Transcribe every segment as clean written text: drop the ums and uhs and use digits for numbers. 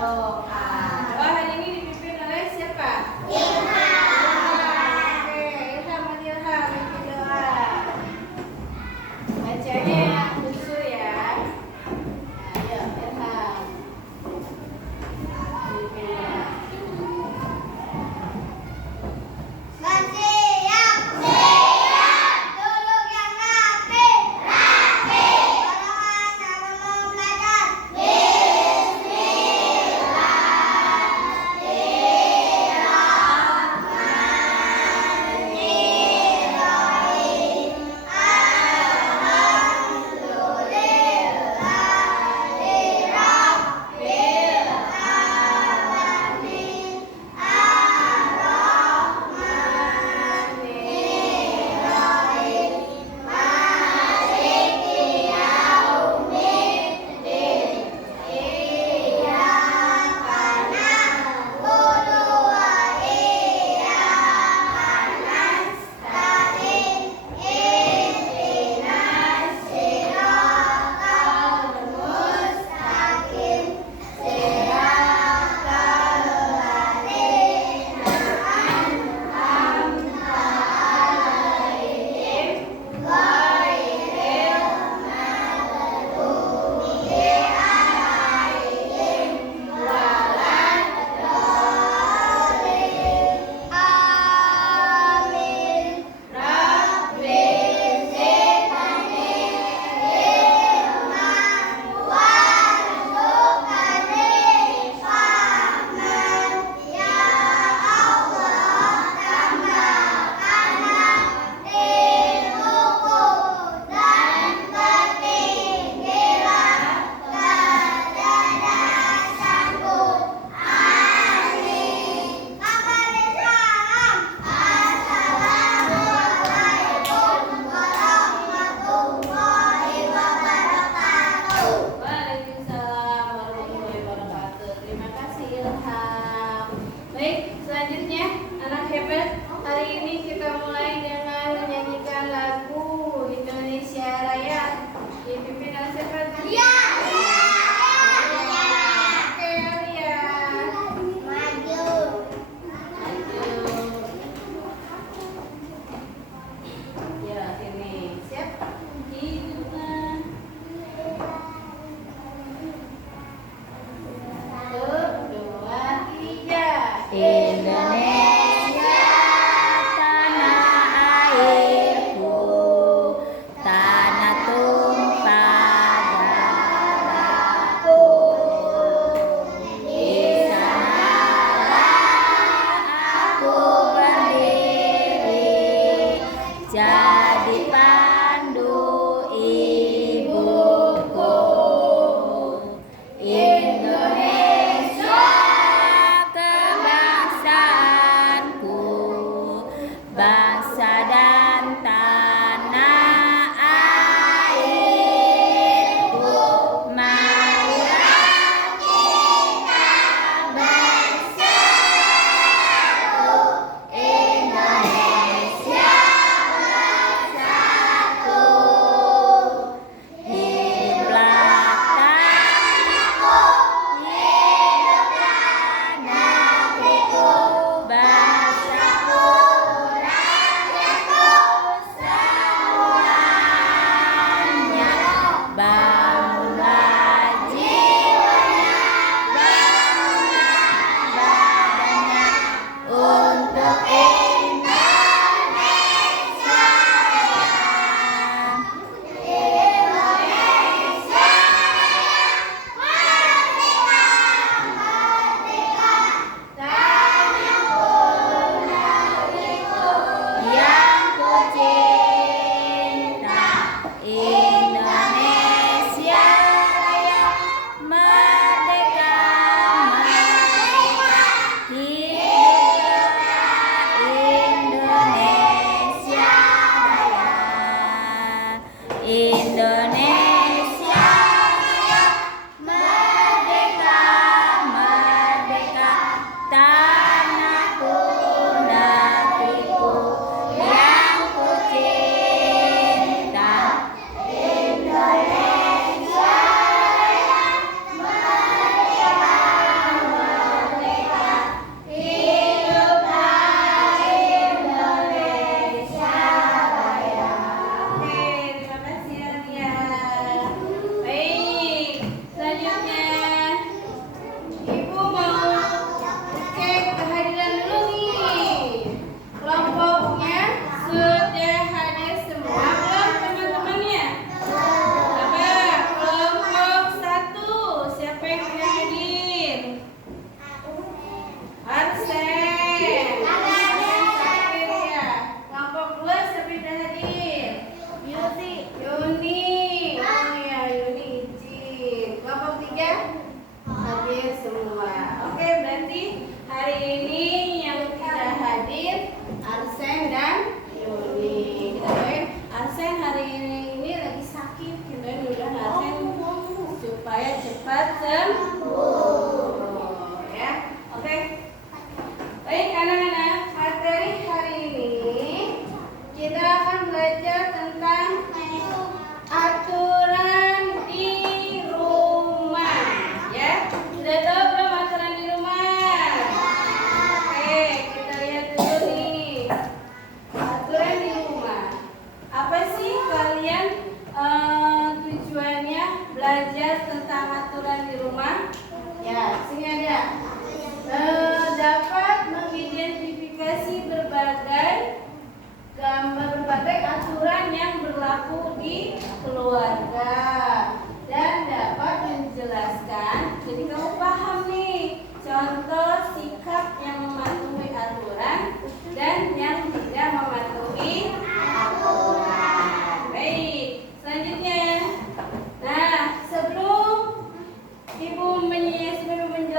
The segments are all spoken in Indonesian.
berdoa. Doa hari ini dipimpin oleh siapa? Oke, Ilham bimbing doa. Bacanya yang khusyuk ya. Ayo Ilham.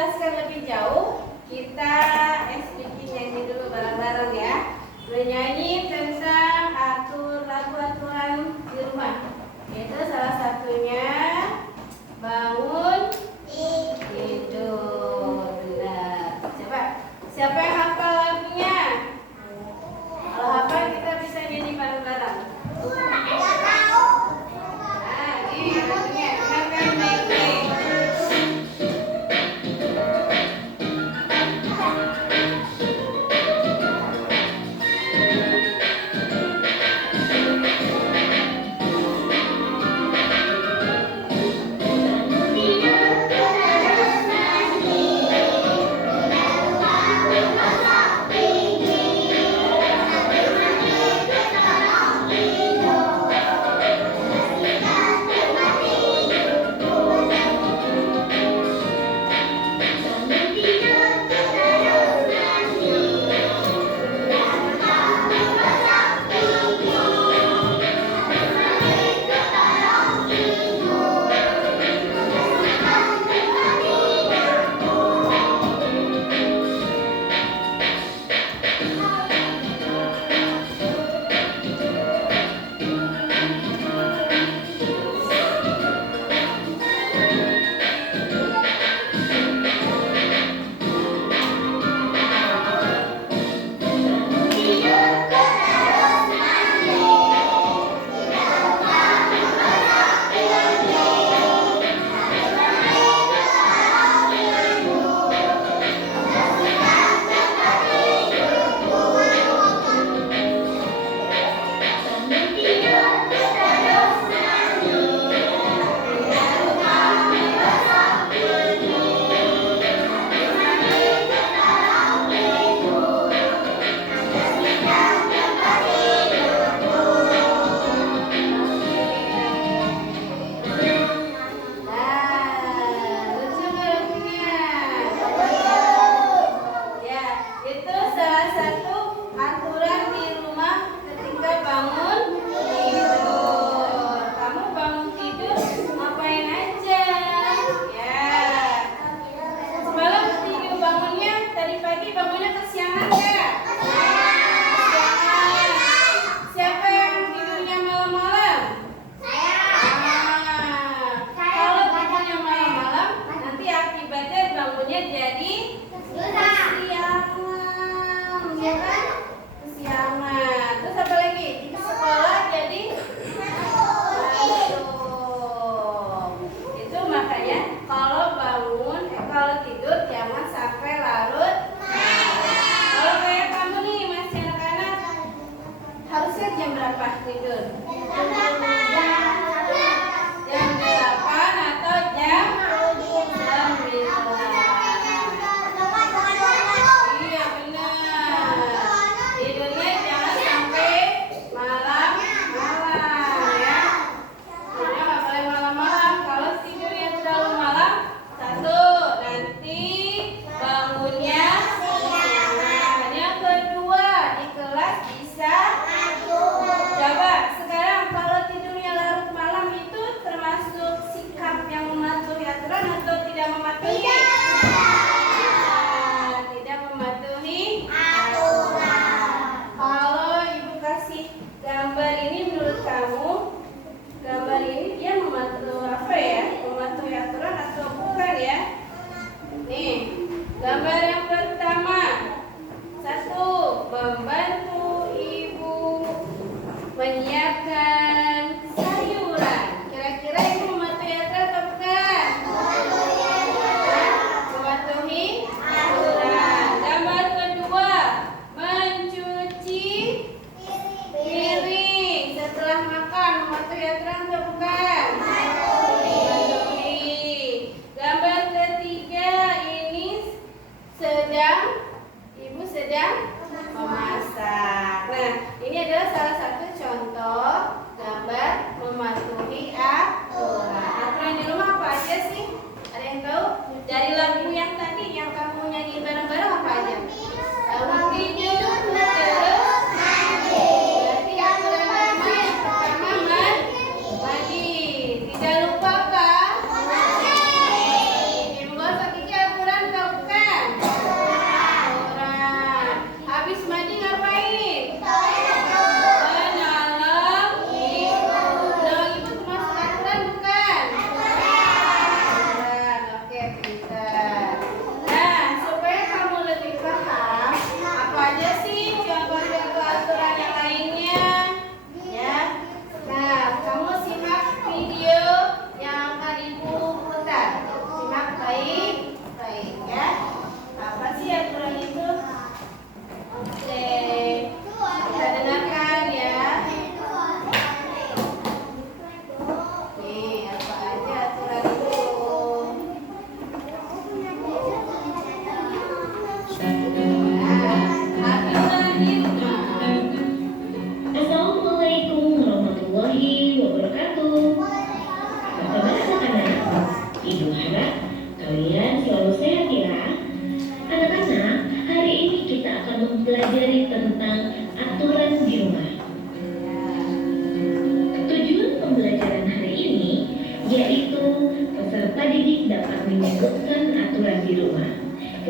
menjelaskan lebih jauh, kita bikin nyanyi dulu bareng-bareng ya. Menyanyi tentang aturan di rumah. Itu salah satunya bangun tidur. Benar. Coba, siapa yang hafal lagunya? Kalau hafal kita bisa nyanyi bareng-bareng. Nah, ini lagunya. Dengarkan baik-baik.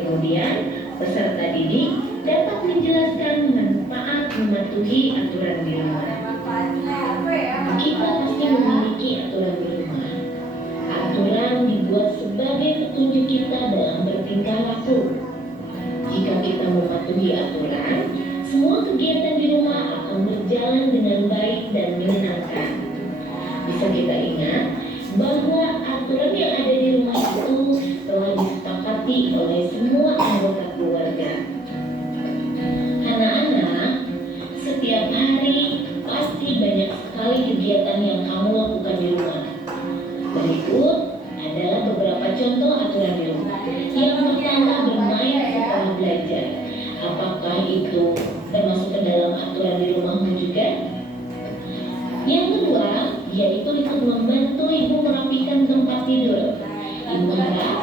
Kemudian, peserta didik dapat menjelaskan manfaat mematuhi aturan di rumah. Kita pasti memiliki aturan di rumah. Aturan dibuat sebagai petunjuk kita dalam bertingkah laku. Jika kita mematuhi aturan, semua kegiatan di rumah akan berjalan dengan baik dan menyenangkan. Bisa kita ingat bahwa aturan yang ada di rumah itu telah disepakati oleh semua anggota keluarga. Anak-anak, setiap hari pasti banyak sekali kegiatan yang kamu lakukan di rumah. Berikut adalah beberapa contoh aturan di rumah. Yang pertama, bermain setelah belajar. Apakah itu termasuk ke dalam aturan di rumahmu juga? Yang kedua, yaitu ikut membantu ibu merapikan tempat tidur. Ibu harap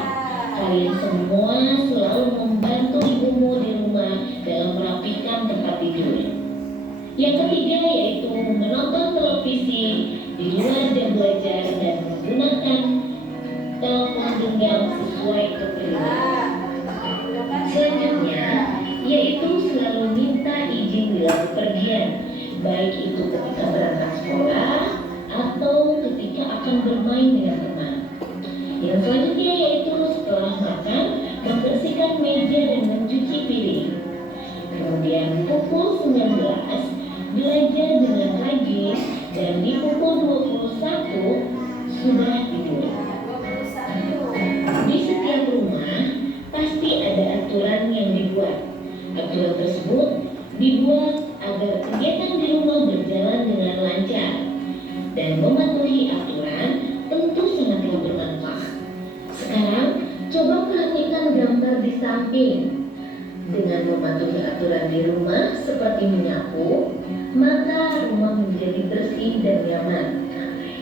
kalian semua selalu membantu ibumu di rumah dalam merapikan tempat tidur. Yang ketiga, yaitu menonton televisi di luar jam belajar dan menggunakan telepon genggam sesuai keperluan. Selanjutnya, yaitu selalu minta izin bila bepergian, baik itu ketika berangkat sekolah atau ketika akan bermain dengan teman. Yang selanjutnya yaitu setelah makan, membersihkan meja dan mencuci piring. Kemudian pukul 19, belajar dengan rajin, dan di pukul 21 sudah tidur. Di setiap rumah pasti ada aturan yang dibuat. Aturan tersebut dibuat agar kegiatan di rumah berjalan dengan lancar, dan mematuhi aturan tentu sangatlah bermanfaat. Sekarang coba perhatikan gambar di samping. Dengan mematuhi aturan di rumah seperti menyapu, maka rumah menjadi bersih dan nyaman.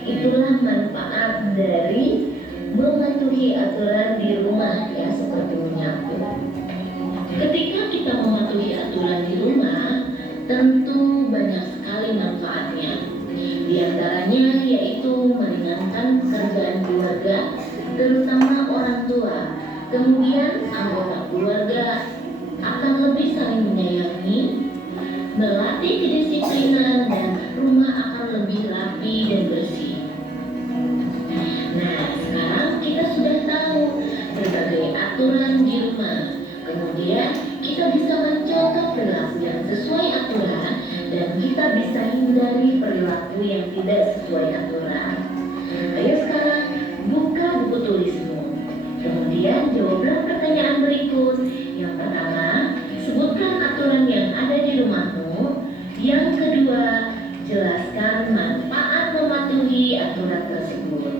Itulah manfaat dari mematuhi aturan di rumah, ya, seperti menyapu. Ketika kita mematuhi aturan di rumah, tentu banyak sekali manfaatnya. Di antaranya yaitu meringankan pekerjaan keluarga, terutama orang tua. Kemudian anggota keluarga akan lebih saling menyayangi, melatih kedisiplinan, dan rumah akan lebih rapi dan bersih. Nah, sekarang kita sudah tahu berbagai aturan di rumah. Kemudian kita bisa mencontoh perilaku yang sesuai aturan, dan kita bisa hindari perilaku yang tidak sesuai aturan. Ayo sekarang buka buku tulismu. Kemudian jawablah pertanyaan berikut. Yang pertama, sebutkan aturan yang ada di rumahmu. Yang kedua, jelaskan manfaat mematuhi aturan tersebut.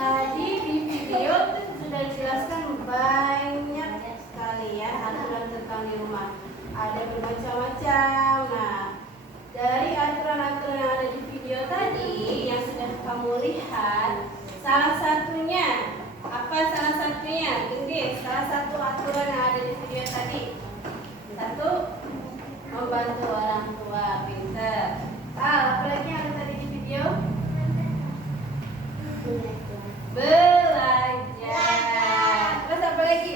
Tadi di video sudah dijelaskan banyak sekali ya aturan tentang di rumah. Ada bermacam-macam. Nah, dari aturan-aturan yang ada di video tadi yang sudah kamu lihat, salah satunya apa? Salah satunya, Gendis, salah satu aturan yang ada di video tadi. Satu, membantu orang tua, pinter. Apa lagi yang ada tadi di video? Belajar. Terus apa lagi?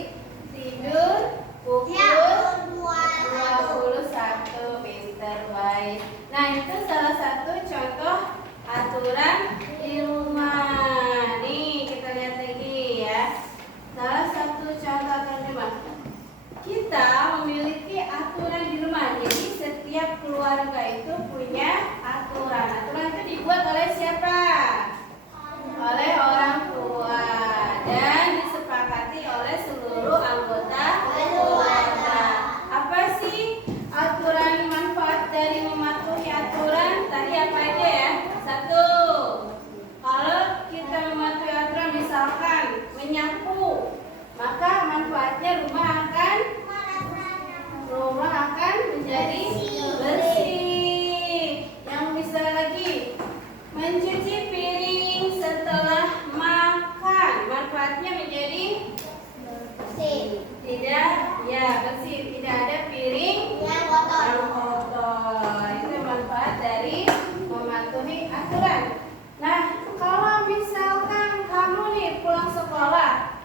Tidur pukul 21. Pinter, baik. Nah, itu salah satu contoh aturan di rumah. Nih, kita lihat lagi ya. Salah satu contoh aturan di rumah. Kita memiliki aturan di rumah. Jadi setiap keluarga itu punya aturan. Aturan itu dibuat oleh siapa? Oleh orang tua dan disepakati oleh seluruh anggota keluarga. Apa sih aturan, manfaat dari mematuhi aturan? Tadi apa aja ya? Satu, kalau kita mematuhi aturan, misalkan menyapu, maka manfaatnya rumah akan menjadi bersih. Yang bisa lagi, mencuci piring setelah makan, manfaatnya menjadi bersih. Bersih, tidak ada piring yang kotor. Itu manfaat dari mematuhi aturan. Nah, kalau misalkan kamu nih pulang sekolah,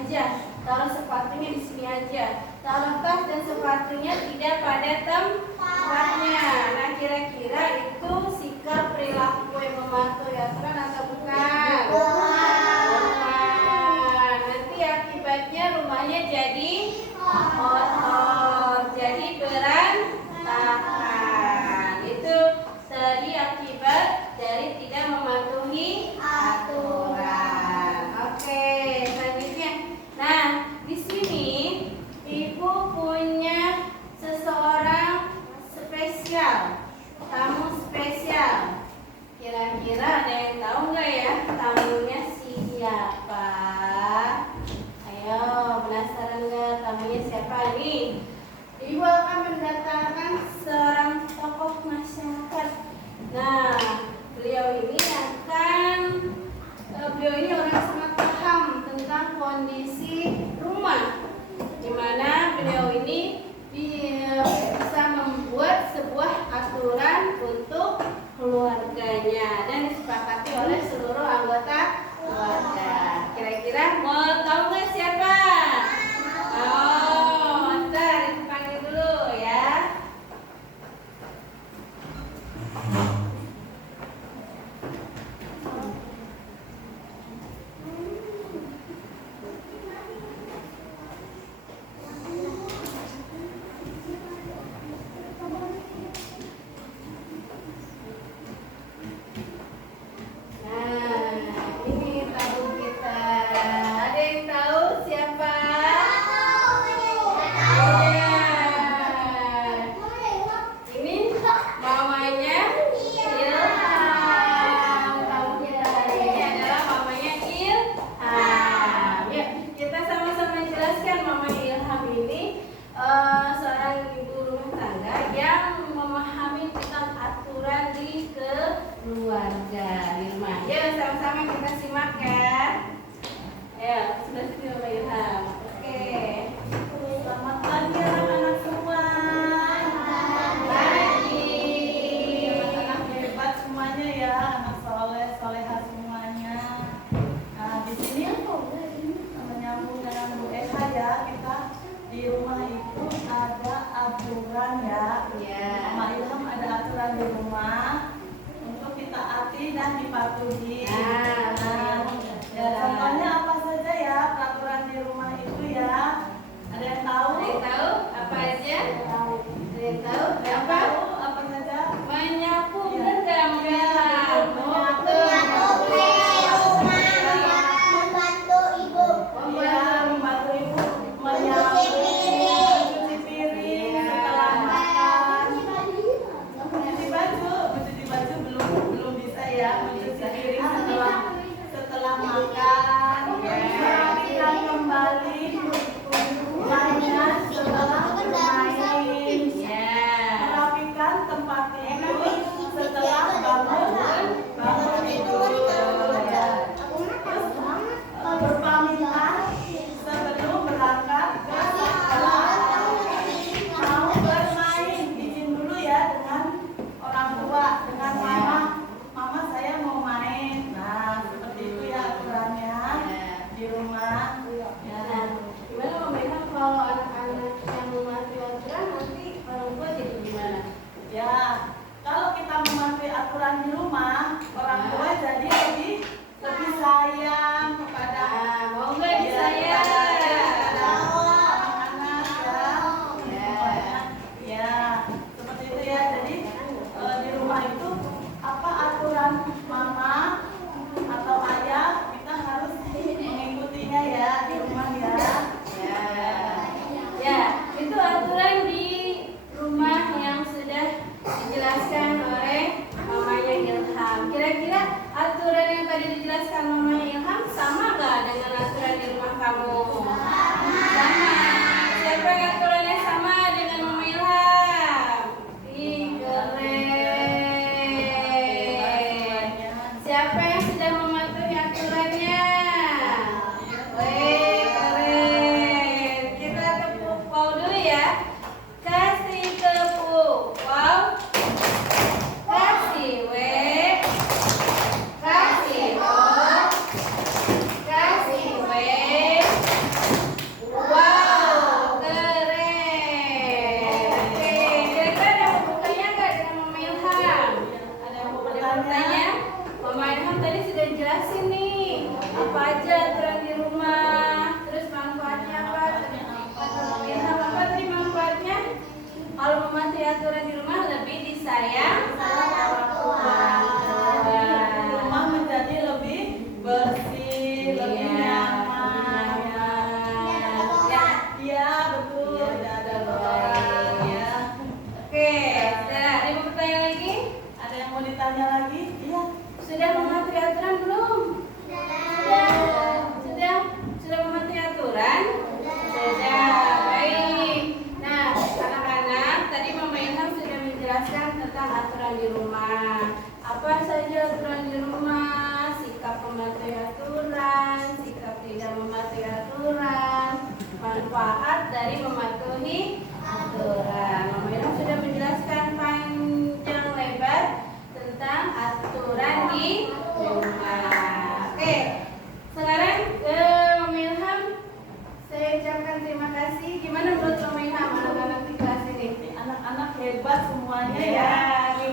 aja. Taruh sepatunya di sini aja. Taruh tas dan sepatunya tidak pada tempatnya. Nah, kira-kira itu sikap perilaku yang mematuhi aturan atau bukan? Bukan. Nanti akibatnya rumahnya jadi kotor, jadi berantakan. Itu tadi akibat dari tidak mematuhi aturan. Oke, selanjutnya. Nah, di sini Ibu punya seseorang spesial, tamu spesial. Kira-kira ada yang tahu nggak ya tamunya siapa? Ayo, penasaran nggak tamunya siapa nih? Ibu akan mendatangkan seorang tokoh masyarakat. Nah, beliau ini orang sangat paham tentang kondisi rumah, di mana beliau ini bisa membuat sebuah aturan untuk keluarganya dan disepakati oleh seluruh anggota keluarga. Kira-kira mau tahu nggak siapa? Oh, ntar dipanggil dulu ya. Keluarga di rumah. Ya, sama-sama kita simak ya. Ya, sudah sini Mbak Ilham. Oke. Selamat pagi anak-anak semua. Pagi. Anak-anak hebat semuanya ya, anak soleha semuanya. Nah, di sini menyambung dengan Bu Eka ya, kita di rumah itu ada aturan ya. Ya. Mama Ilham ada aturan di rumah untuk ditaati dan dipatuhi. Nah, ya, contohnya apa saja ya peraturan di rumah itu ya? Ada yang tahu? Ada yang tahu apa aja? Ada yang tahu? Apa? Apa? Apa saja? Menyapu, benar nggak Mbak Ilham? Menyapu. Membantu ibu. Iya, membantu ibu menyapu, mencuci piring setelah makan. Mencuci baju belum bisa ya. Mencuci piring setelah makan. Merapikan kembali rumahnya setelah bermain. Merapikan tempat tidur setelah bangun tidur. Ya. Berpamitan sebelum berangkat ke sekolah. Mau bermain, izin dulu ya dengan orang tua, dengan mama saya mau main. Nah, seperti itu ya aturannya di rumah. Ya. Nah, gimana Mbak Ilham kalau anak-anak yang mematuhi aturan nanti orang tua jadi gimana? Ya, kalau kita mematuhi aturan di rumah, orang tua jadi lebih sayang kepada Mau nggak ya, disayang? kepada anak-anak ya. Ya, seperti itu ya. Jadi di rumah itu apa aturan mama atau ayah kita harus mengikutinya ya di rumah ya. Ya, itu aturan di rumah yang sudah dijelaskan oleh mamanya Ilham. Kira-kira aturan yang tadi dijelaskan mamanya Ilham sama nggak dengan aturan di rumah kamu? Sama. Siapa yang aturannya sama dengan Mama Ilham? Ih, keren. Siapa yang sudah mematuhi aturannya? Wih, keren. Kita tepuk wow dulu ya. Kasih tepuk wow. Kasih W. Kasih O. yang mau ditanya lagi? Iya. Sudah mematuhi aturan belum? Sudah mematuhi aturan? Sudah. Baik. Nah, anak-anak, tadi Mama Ilham sudah menjelaskan tentang aturan di rumah. Apa saja aturan di rumah? Sikap mematuhi aturan, sikap tidak mematuhi aturan, manfaat dari mematuhi aturan. Mama Ilham sudah menjelaskan panjang lebar tentang aturan di rumah. Oke, sekarang Mama Ilham saya ucapkan terima kasih. Gimana menurut Mama Ilham anak-anak di kelas ini? Anak-anak hebat semuanya Ya, di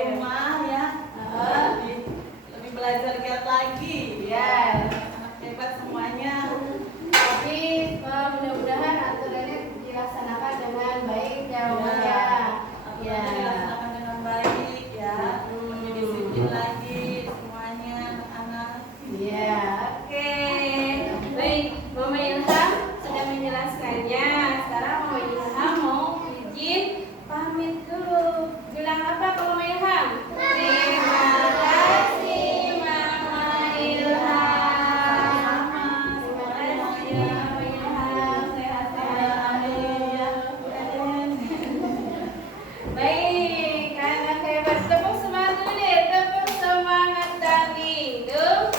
rumah ya. Lebih belajar giat lagi. Ya. Anak hebat semuanya. Tapi mudah-mudahan aturannya dilaksanakan dengan baik ya Mama ya. Ya. Dilaksanakan dengan baik ya. Lebih disiplin lagi semuanya anak-anak. Ya, oke. Baik, Mama Ilham sudah menjelaskannya. Sekarang Mama Ilham mau izin pamit dulu. Bilang apa ke Mama Ilham? Terima kasih Mama Ilham. Terima kasih Mama Ilham. Sehat-sehat. Baik, anak hebat. Tepuk semangat dulu deh. Tepuk semangat tadi. Tuh.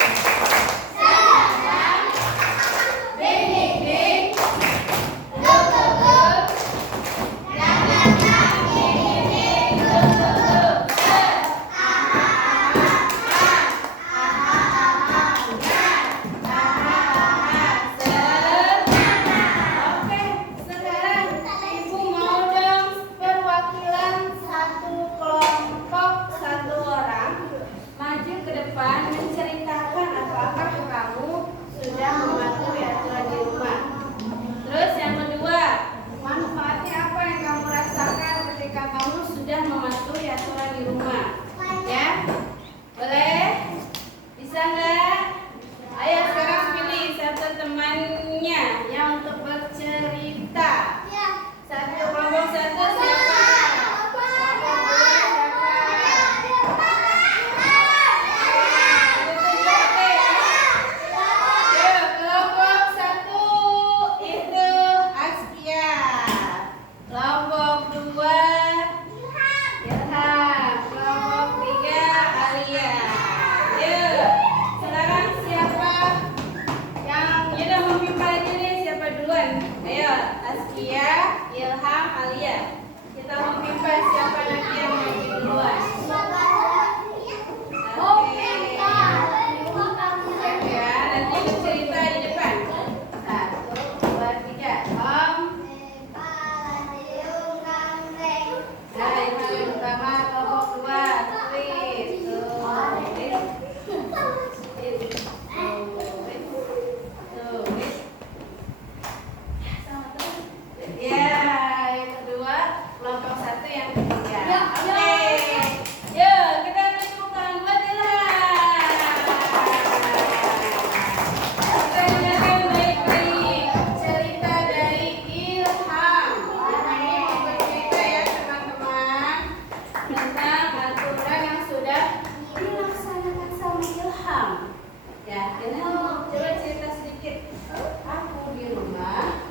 Oke, sekarang Ibu mau dong perwakilan satu kelompok satu orang maju ke depan menceritakan apakah kamu sudah mematuhi aturan di rumah. Terus yang kedua, manfaatnya apa yang kamu rasakan ketika kamu sudah mematuhi aturan di rumah? Ya, boleh? Bisa nggak? Ayo sekarang pilih satu temannya yang untuk bercerita. Satu kelompok satu siapa? Kelompok dua siapa? Yuk, kelompok satu itu Askia. Kelompok dua Ilham. Kelompok tiga Alia. Yuk, sekarang siapa yang udah memimpin aja nih, siapa duluan? Ayo, Askia, Ilham, Alia. Kita memimpin siapa nanti yang maju duluan? Oke. Ya, nanti bercerita di depan. 1, 2, 3. Om. Nah, yang paling pertama kelompok dua. Sweet. Ya, yang kedua kelompok satu yang ketiga. Oke. Yuk, kita beri tepuk tangan buat Ilham. Kita dengarkan baik-baik cerita dari Ilham. Ilham ini mau bercerita ya teman-teman tentang aturan yang sudah dilaksanakan sama Ilham. Ya, Ilham coba cerita sedikit. Aku di rumah.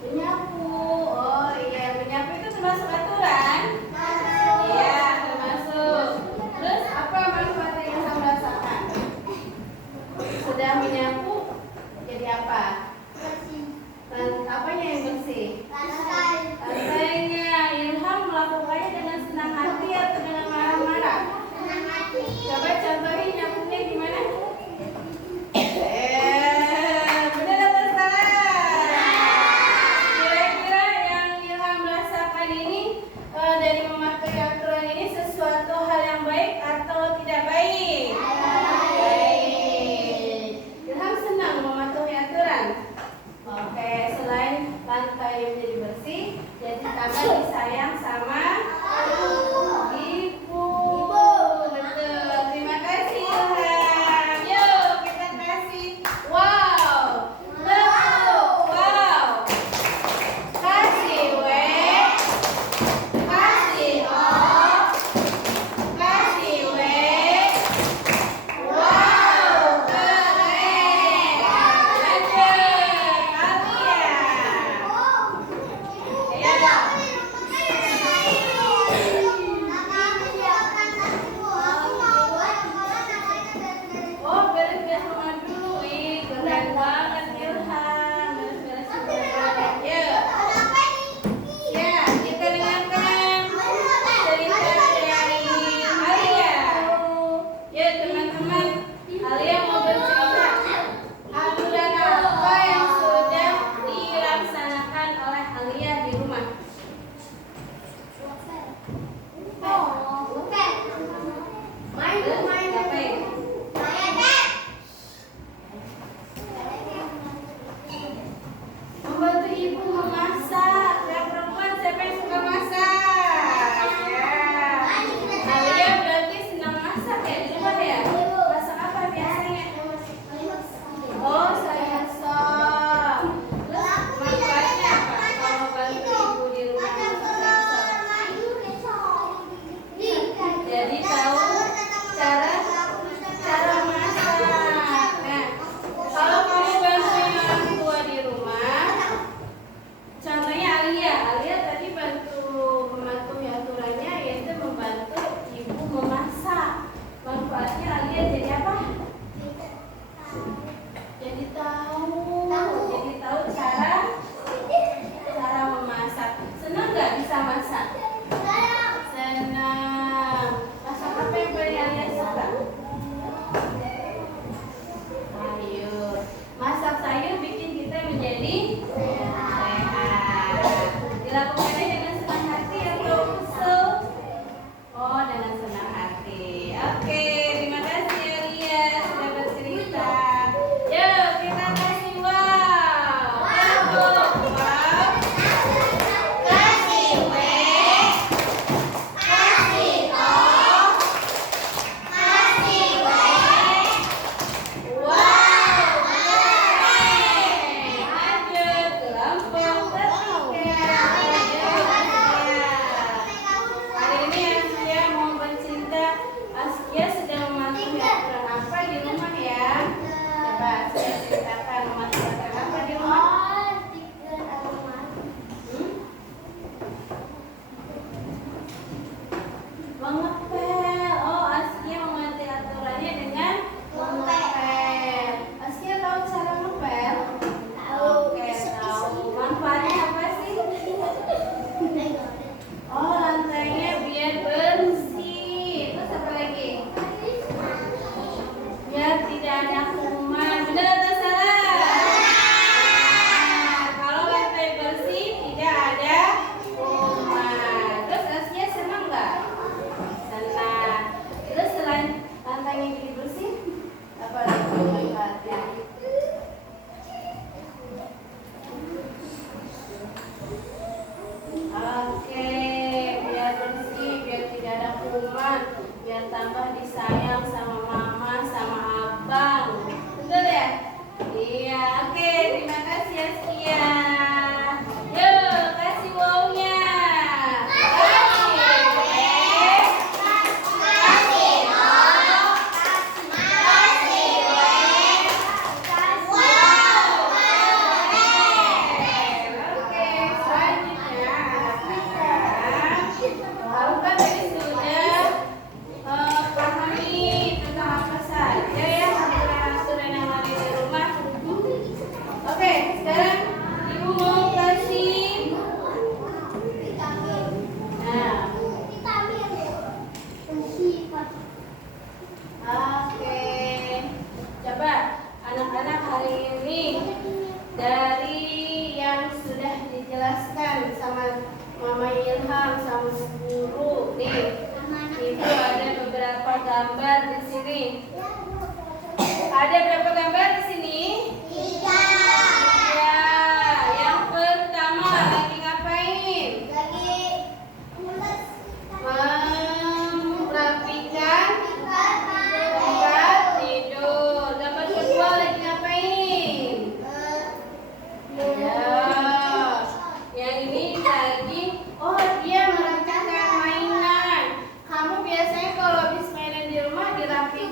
Menyapu. Oh iya, menyapu itu termasuk aturan? Iya, termasuk. Terus apa manfaat yang Ilham rasakan? Sudah menyapu jadi apa? Apanya yang bersih? Lantainya. Ilham melakukannya dengan senang hati atau dengan marah-marah? Jadi tahu cara memasak. Senang nggak bisa masak? Senang. Masak apa yang paling kalian suka? Sayur. Masak sayur bikin kita menjadi sehat. Dilakukannya dengan senang hati atau kesel? Oh, dengan senang hati. Oke, terima kasih ya Ria sudah bercerita. Yuk, kita kasih wow. Wow. Kasih W, kasih O, kasih W. Wow. Lanjut kelompok ketiga. Hari ini Askia mau bercinta. Askia sedang mematuhi aturan apa di rumah ya? Coba Askia ceritakan mematuhi aturan apa di rumah? Mengepel. Oh, Askia mematuhi aturannya dengan mengepel. Askia tahu cara ngepel? Oke, tahu. Manfaatnya apa sih? Oh, lantainya biar bersih. Terus apa lagi? Biar tidak ada kuman. Benar atau salah? Benar. Kalau lantai bersih tidak ada kuman. Terus Askia senang nggak? Senang. Terus selain lantainya jadi bersih, apa lagi manfaatnya? Oke, biar bersih, biar tidak ada kuman, biar tambah disayang sama mama, sama abang. Betul ya? Iya, oke, terima kasih Askia. Yuk, kasih wow-nya. Kasih W, kasih O, kasih W. Oke, selanjutnya anak-anak, tahu kan tadi sudah pahami tentang apa saja ya aturan-aturan yang ada di rumah. Oke, sekarang ibu mau kasih. Nah, oke, coba anak-anak hari ini dari yang sudah dijelaskan sama Mama Ilham sama guru nih, itu ada beberapa gambar di sini. Ada berapa gambar di sini? 3. Yang pertama lagi ngapain? Merapikan tempat tidur. Gambar kedua lagi ngapain? Ya, yang ini lagi, oh dia merapikan mainan. Kamu biasanya kalau habis mainan di rumah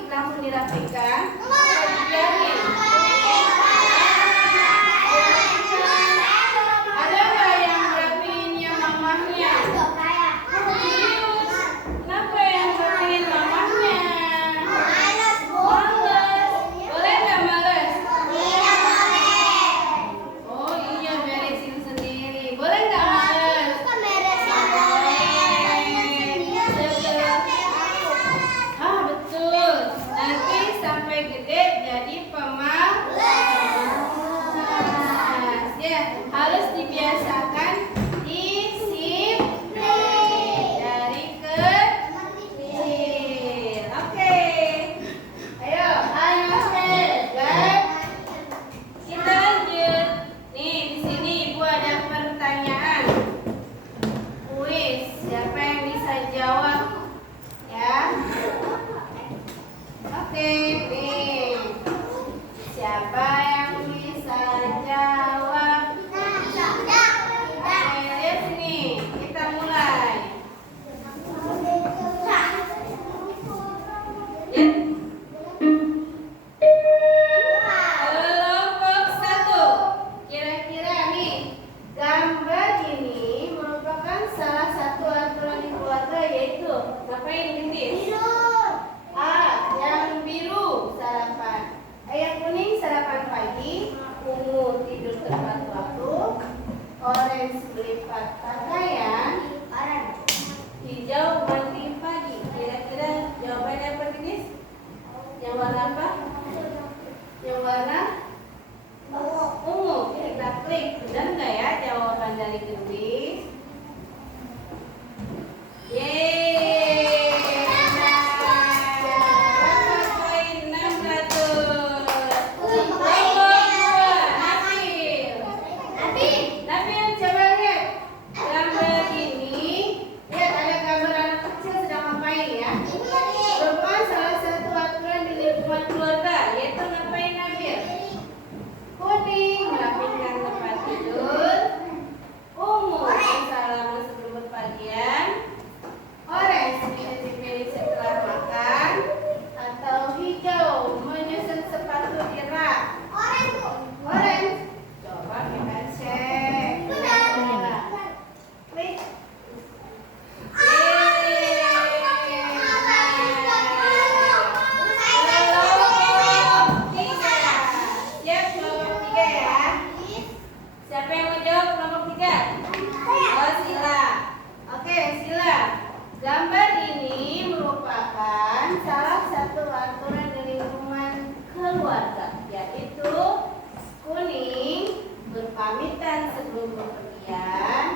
langsung dirapikan, atau dibiarin? tidur tepat waktu, orange melipat pakaian, hijau mandi pagi. Kira-kira jawabannya apa, Gendis? Yang warna apa? Yang warna ungu. Kita klik. Benar nggak ya jawaban dari Gendis? Yeay, benar. Poin 600. Nabil, coba lihat gambar ini. Lihat ada gambar anak kecil sedang ngapain ya? Merupakan salah satu aturan di lingkungan keluarga, yaitu ngapain, Nabil? Kuning, merapikan tempat tidur. Ungu, salaman sebelum berpakaian. Orange, mencuci piring setelah makan. Atau hijau, menyusun sepatu di rak. Orange. Coba kita cek. Klik. Kelompok 3. Siap kelompok 3 ya. Siapa yang mau jawab kelompok 3? Oh, Sila. Oke, Sila. Gambar ini merupakan salah satu aturan di lingkungan keluarga, yaitu kuning, berpamitan sebelum bepergian.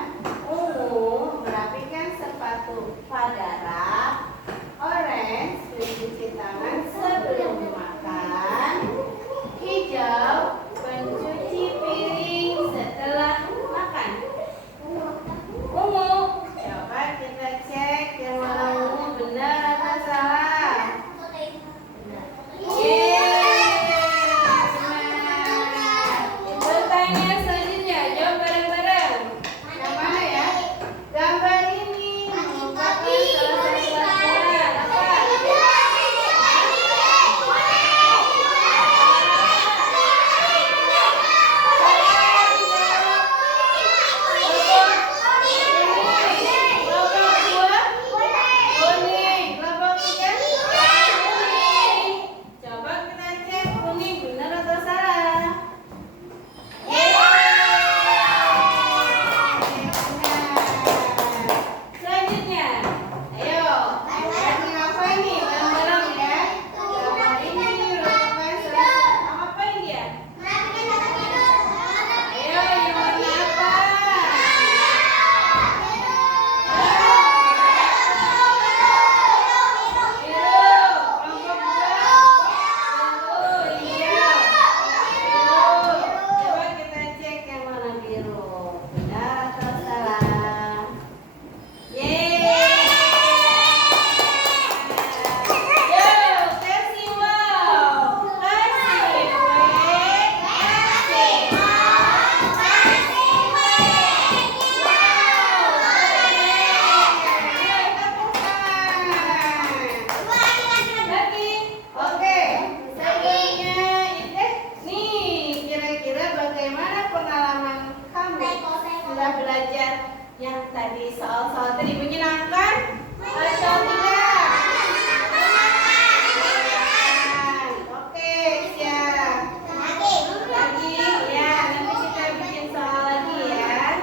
Ungu, merapikan sepatu pada rak. Orange, mencuci tangan sebelum makan. Hijau, mencuci piring setelah makan. Ungu, coba kita cek yang warna ungu benar atau salah. Pertanyaan selanjutnya, jawab bareng-bareng. Yang mana ya? Gambar ini merupakan salah satu aturan apa? Kelompok 2 kuning, kelompok 3 kuning. Coba kita cek kuning benar atau salah. Selanjutnya, ayo, lagi ngapain nih? Bareng-bareng ya. Gambar ini merupakan salah ngapain dia? Ayo, yang warna apa? Biru, kelompok 2 biru, hijau, biru. Coba kita cek yang warna biru, benar atau salah? Yeay. Yo, kasih wow. Kasih kue. Kasih. Lagi. Oke. Sebelumnya nih, kira-kira bagaimana pengalaman kamu sudah belajar yang tadi soal-soal tadi menyenangkan atau tidak? Oke, siap. Lagi ya, nanti kita bikin soal lagi ya.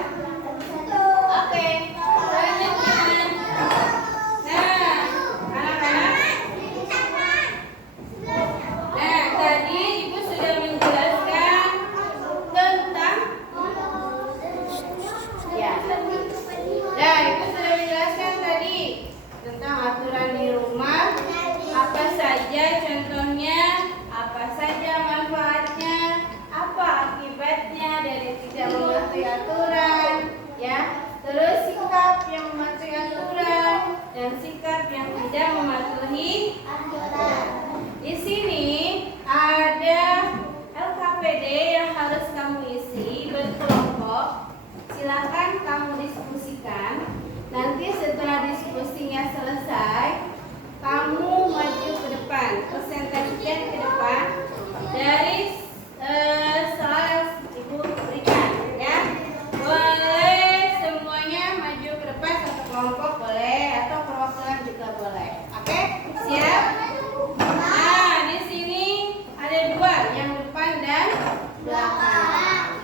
Oke, selanjutnya. Nah, anak-anak. Nah, tadi Ibu sudah menjelaskan tentang ya. Nah, Ibu sudah menjelaskan tadi tentang aturan di rumah, apa saja contohnya, apa saja manfaatnya, apa akibatnya dari tidak mematuhi aturan, ya. Terus sikap yang mematuhi aturan dan sikap yang tidak mematuhi aturan. Di sini ada LKPD yang harus kamu isi berkelompok. Silakan kamu diskusikan. Nanti setelah diskusinya selesai, kamu maju ke depan, presentasikan ke depan dari soal yang Ibu berikan, ya. Boleh semuanya maju ke depan, satu kelompok boleh atau perwakilan juga boleh. Oke, siap? Nah, di sini ada dua, yang depan dan belakang.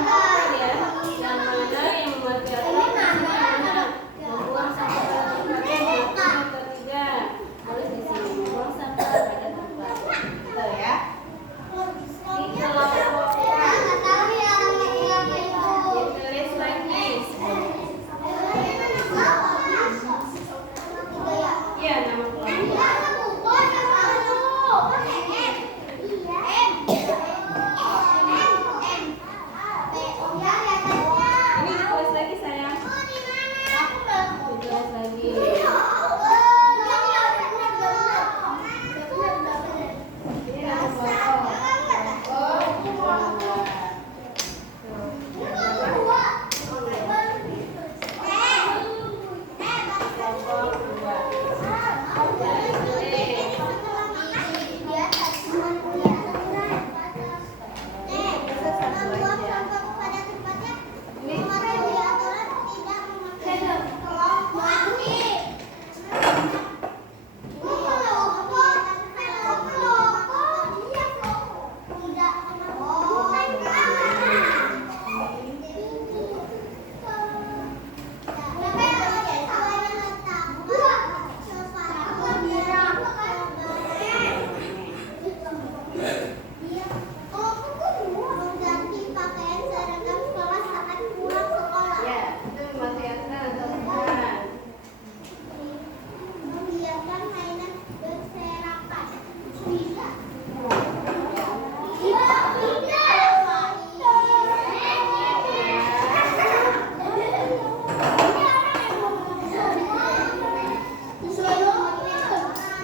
menentukan ya, yang mana yang memiliki aturan yang mana membuang sampah pada tempatnya maupun atau tidak. Harus di sini membuang sampah pada tempat. Betul ya? Di kelompok A ditulis lagi. Ya, nama kelompok. Ini ditulis lagi sayang. Ditulis lagi. Ini nama kelompok.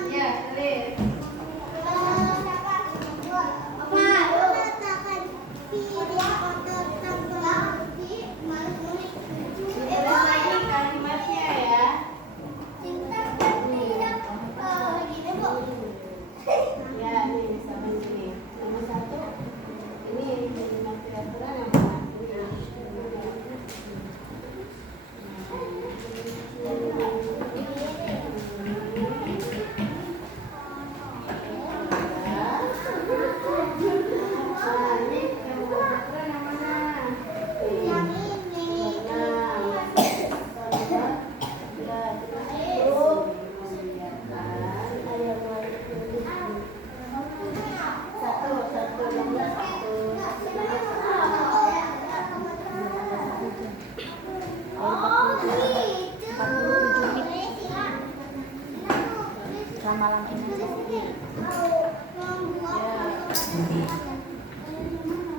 Ya, itu mematuhi aturan atau bukan? Ya, tulis. Tulis lagi kalimatnya ya. Ya, ini misalkan gini. Nomor 1, ini mematuhi aturan yang mana? Ini yang mematuhi aturan yang mana?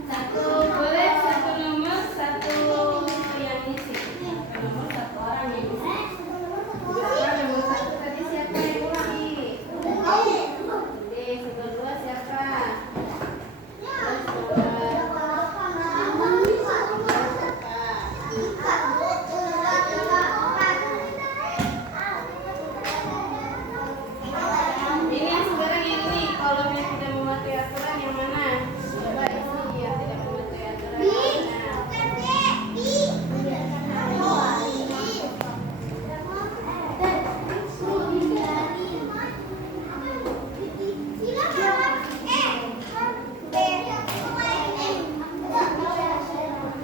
Satu boleh, satu nomor, satu yang isi. Nomor satu orang yang isi. Nomor 1 tadi siapa yang ulangi? Nomor 2 siapa? Terus ini yang sekarang yang ini, kolom yang tidak mematuhi aturan yang mana? Coba isi yang tidak mematuhi aturan yang mana? Terus yang tidak mematuhi aturan yang mana? Ya, ini yang tidak mematuhi aturan yang mana? Dari yang mana?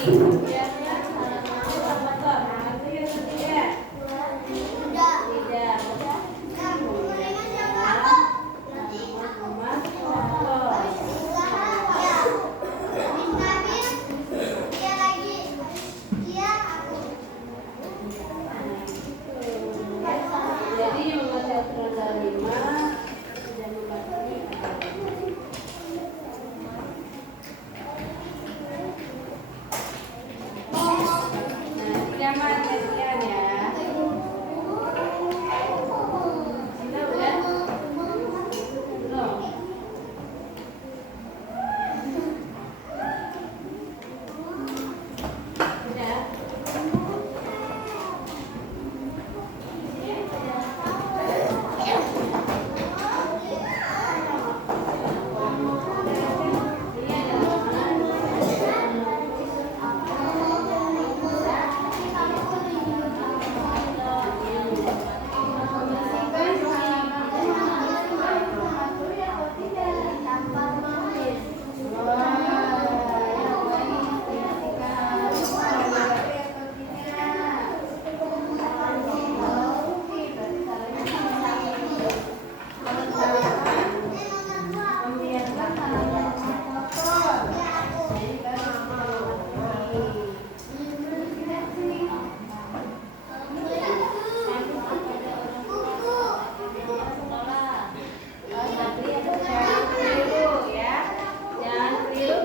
Biasanya halaman motor. Mengerti atau tidak? Tidak. Mas motor. Jadi yang mengerti aturan 5 sudah mematuhi. Nah, 3 mat latihan ya. Cinta udah? Belum? Udah?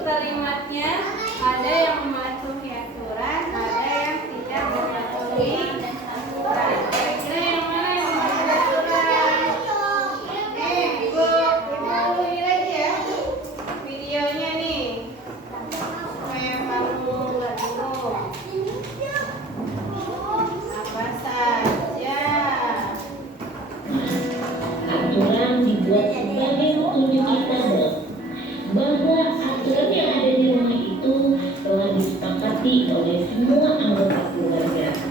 Kalimatnya ada yang mematuhi aturan, ada yang tidak mematuhi aturan. Kira-kira yang mana yang mematuhi aturan? Ibu ulangi lagi ya videonya nih supaya kamu nggak bingung. Apa saja? Aturan dibuat sebagai petunjuk kita bahwa aturan yang ada di rumah itu telah disepakati oleh semua anggota keluarga.